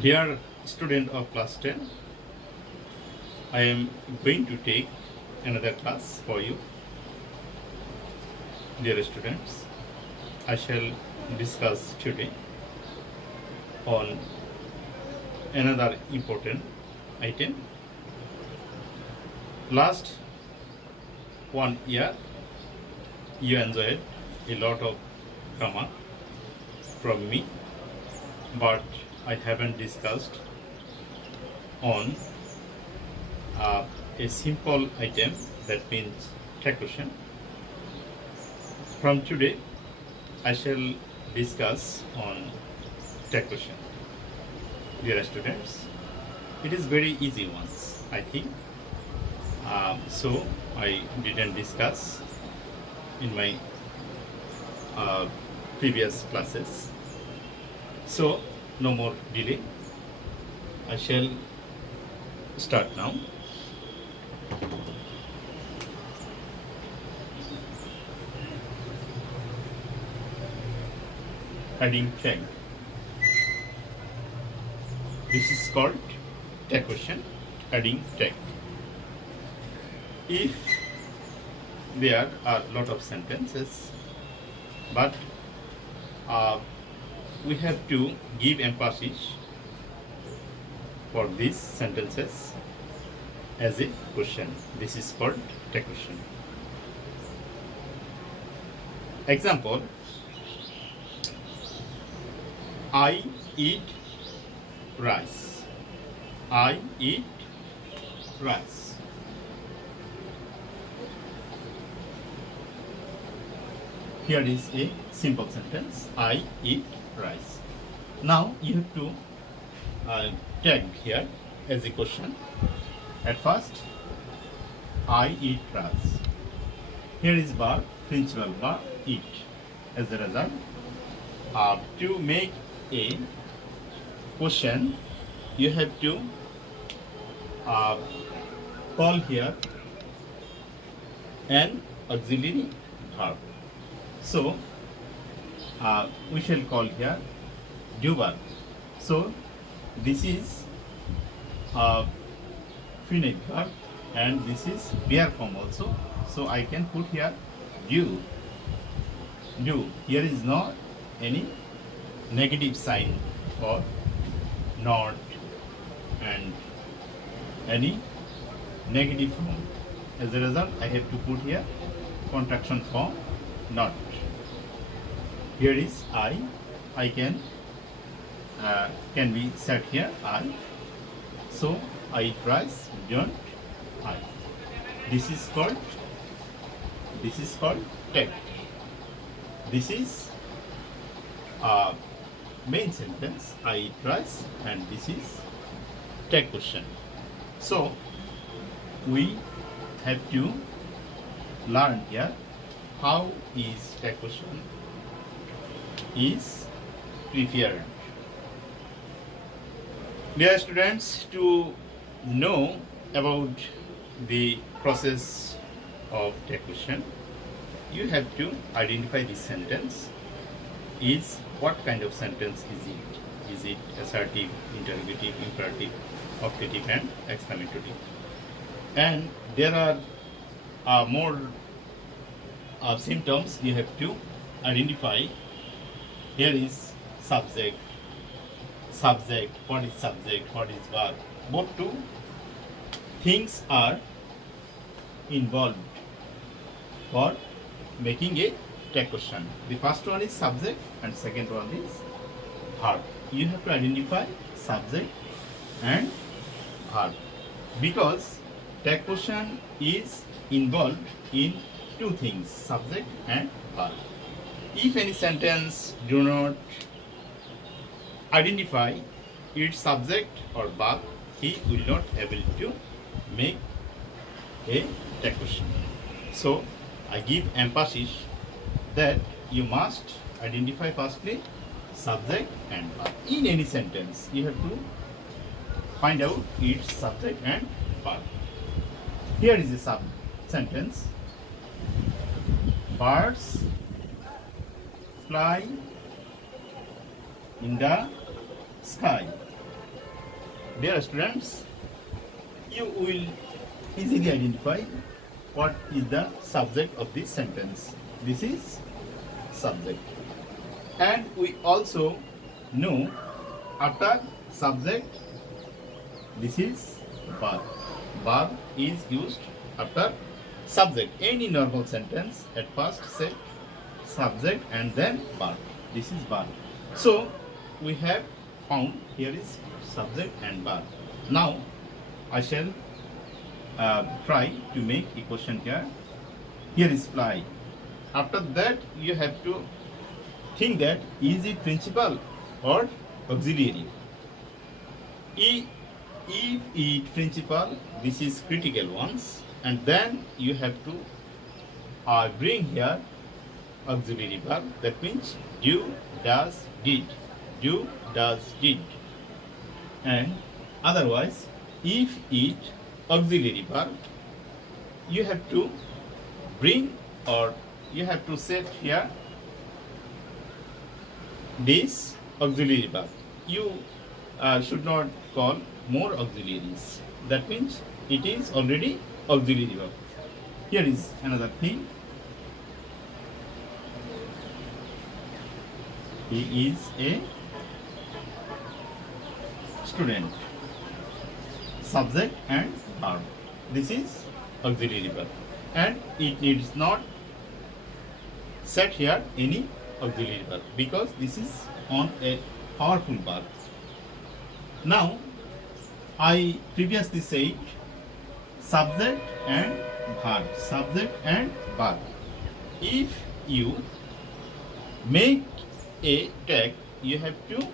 Dear student of class 10, I am going to take another class for you. Dear students, I shall discuss today on another important item. Last 1 year, you enjoyed a lot of drama from me, but I haven't discussed on a simple item, that means tag question. From today, I shall discuss on tag question. Dear students, it is very easy ones, I think. So I didn't discuss in my previous classes. So no more delay. I shall start now. Heading tag. This is called tag question. Adding tag. If there are lot of sentences, but we have to give emphasis for these sentences as a question. This is called tag question. Example: I eat rice. I eat rice. Here is a simple sentence. I eat rice. Now you have to tag here as a question. At first, I eat rice. Here is verb, principal verb, eat. As a result, to make a question, you have to call here an auxiliary verb. So we shall call here do verb. So this is finite verb and this is bare form also. So I can put here do. Do. Here is not any negative sign or not and any negative form. As a result, I have to put here contraction form not. Here is I can be set here I. So I eat rice, don't I. This is called tag. This is main sentence, I eat rice, and this is tag question. So we have to learn here how is tag question is prepared. Dear students, to know about the process of tag question, you have to identify this sentence. Is what kind of sentence is it? Is it assertive, interrogative, imperative, optative, and exclamative? And there are more symptoms you have to identify. Here is subject. Subject. What is subject? What is verb? Both two things are involved for making a tag question. The first one is subject and second one is verb. You have to identify subject and verb because tag question is involved in two things, subject and verb. If any sentence do not identify its subject or verb, he will not able to make a tag question. So I give emphasis that you must identify firstly subject and verb. In any sentence, you have to find out its subject and verb. Here is a sentence. Birds fly in the sky. dear students, you will easily identify what is the subject of this sentence. This is subject. And we also know after subject, this is verb. Verb is used after subject. Any normal sentence at first say subject and then verb. This is verb. So we have found here is subject and verb. Now I shall try to make a question here. Here is fly. After that you have to think that is it principal or auxiliary. If it principal, this is critical ones, and then you have to bring here auxiliary verb. That means do, does, did. Do, does, did. And otherwise, if it auxiliary verb, you have to bring or you have to set here this auxiliary verb. You should not call more auxiliaries. That means it is already auxiliary verb. Here is another thing. He is a student. Subject and verb. This is auxiliary verb, and it needs not set here any auxiliary verb because this is on a powerful verb. Now I previously said subject and verb. Subject and verb. If you make a tag, you have to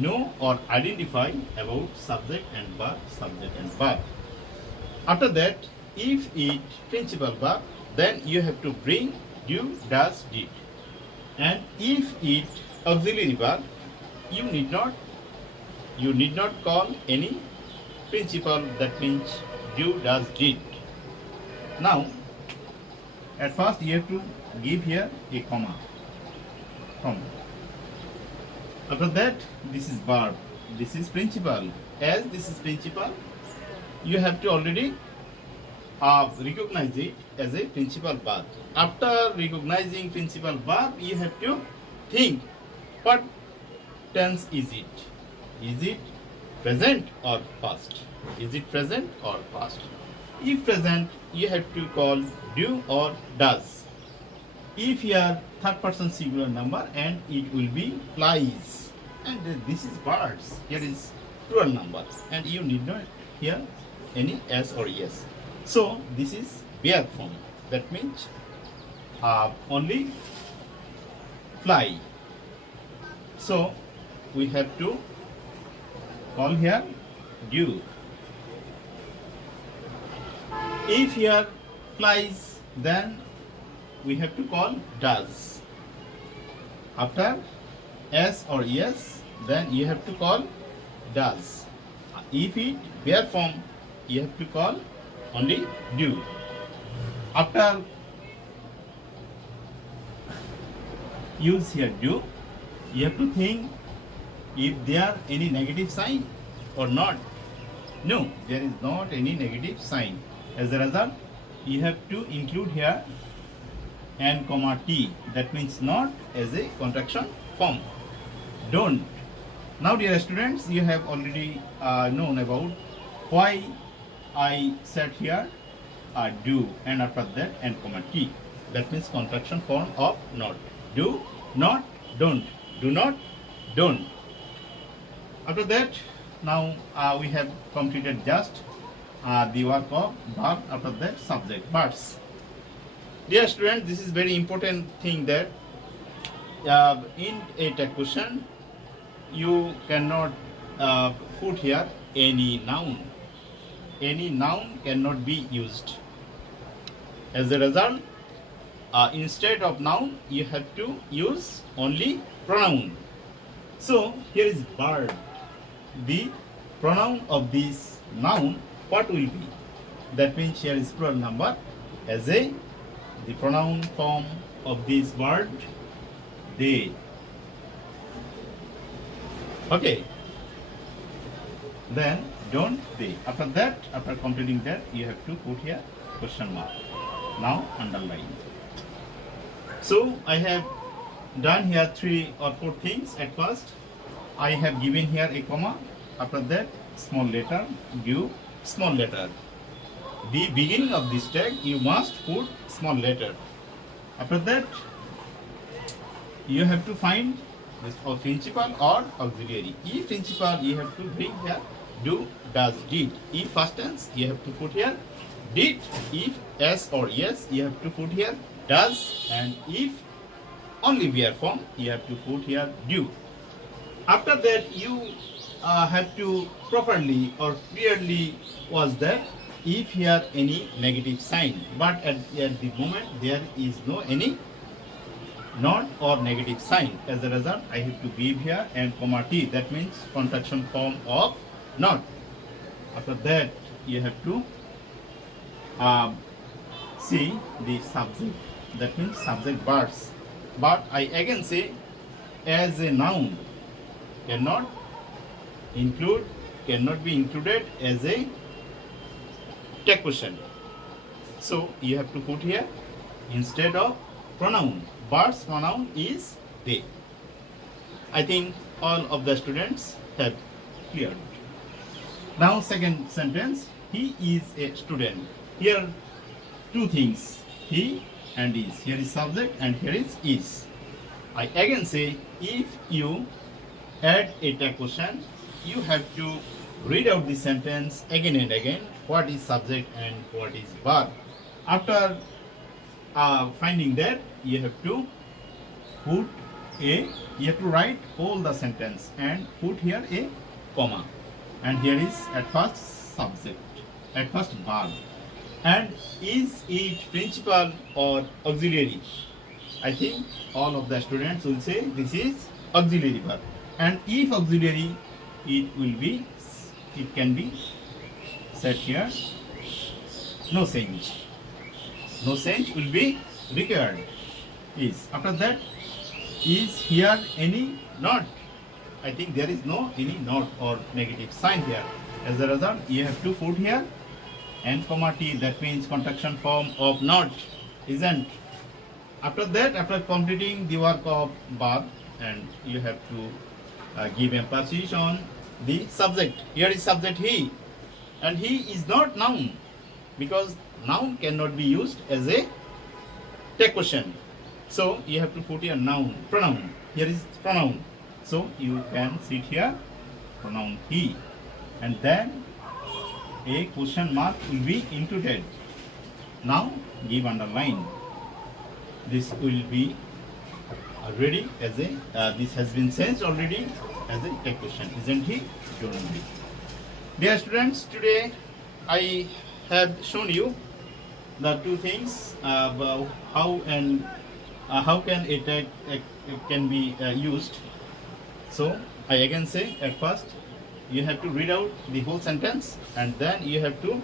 know or identify about subject and verb, subject and verb. After that, if it principal verb, then you have to bring do, does, did. And if it auxiliary verb, you need not call any principal. That means do, does, did. Now, at first you have to give here a comma. After that, this is verb. This is principal. As this is principal, you have to already recognize it as a principal verb. After recognizing principal verb, you have to think what tense is it? Is it present or past? Is it present or past? If present, you have to call do or does. If you are third person singular number, and it will be flies. And this is birds. Here is plural number, and you need not hear any s or yes. So this is bare form. That means only fly. So we have to call here do. If here flies, then we have to call does. After s or yes, then you have to call does. If it bare form, you have to call only do. After use here do, you have to think if there are any negative sign or not. No, there is not any negative sign. As a result, you have to include here n comma t. That means not as a contraction form. Don't. Now, dear students, you have already known about why I said here do, and after that n comma t. That means contraction form of not. Do, not, don't. Do not, don't. After that, now we have completed just the work of verb. After that, subject, verbs. Dear students, this is very important thing that in a tag question, you cannot put here any noun. Any noun cannot be used. As a result, instead of noun, you have to use only pronoun. So here is bird. The pronoun of this noun, what will be? That means here is plural number as a the pronoun form of this word, they. Okay. then don't they. After that, after completing that, you have to put here question mark. Now underline. So I have done here 3 or 4 things. At first, I have given here a comma. After that, small letter, give small letter. The beginning of this tag, you must put small letter. After that, you have to find this for principal or auxiliary. If principal, you have to bring here do, does, did. If first tense, you have to put here did. If yes or yes, you have to put here does. And if only VR form, you have to put here do. After that, you have to properly or clearly was that if here any negative sign, but at the moment there is no any not or negative sign. As a result, I have to give here and comma t, that means contraction form of not. After that, you have to see the subject, that means subject verbs. But I again say as a noun cannot be included as a tag question. So you have to put here instead of pronoun. Verbs pronoun is they. I think all of the students have cleared. Now second sentence, he is a student. Here 2 things, he and is. Here is subject and here is. I again say if you add a tag question, you have to read out the sentence again and again, what is subject and what is verb. After finding that, you have to write all the sentence and put here a comma. And here is at first subject, at first verb. And is it principal or auxiliary? I think all of the students will say this is auxiliary verb. And if auxiliary, it can be set here no change. No change will be required. Is. After that, is here any not? I think there is no any not or negative sign here. As a result, you have to put here and comma t, that means contraction form of not, isn't. After that, after completing the work of verb, and you have to give emphasis on the subject. Here is subject he, and he is not noun because noun cannot be used as a tag question. So you have to put here noun, pronoun. Here is pronoun. So you can sit here pronoun he, and then a question mark will be included. Now give underline. This will be already as a this has been changed already as a tag question, isn't he? Don't be. Dear students, today I have shown you the 2 things about how can a tag can be used. So I again say at first you have to read out the whole sentence and then you have to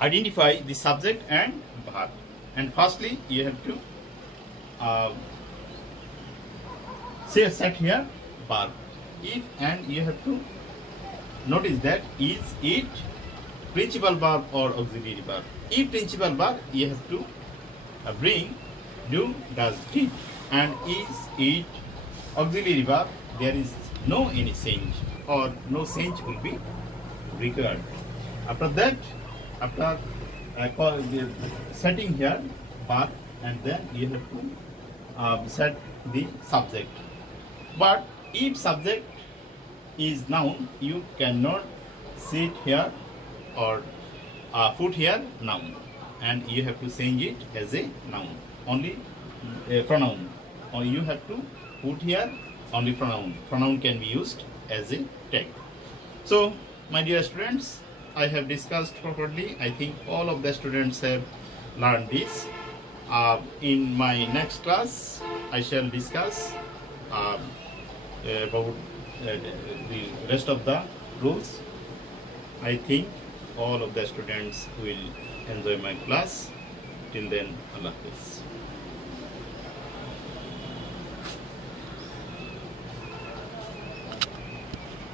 identify the subject and verb. And firstly you have to say set here verb. If and you have to notice that is it principal verb or auxiliary verb. If principal verb, you have to bring do, does, did, and is it auxiliary verb, there is no any change or no change will be required. After that, after setting here verb, and then you have to set the subject. But if subject is noun, you cannot sit here or put here noun, and you have to change it as a noun, only a pronoun, or you have to put here only pronoun. Pronoun can be used as a tag. So my dear students, I have discussed properly. I think all of the students have learned this. In my next class I shall discuss about the rest of the rules. I think all of the students will enjoy my class. Till then, Allah Hafiz.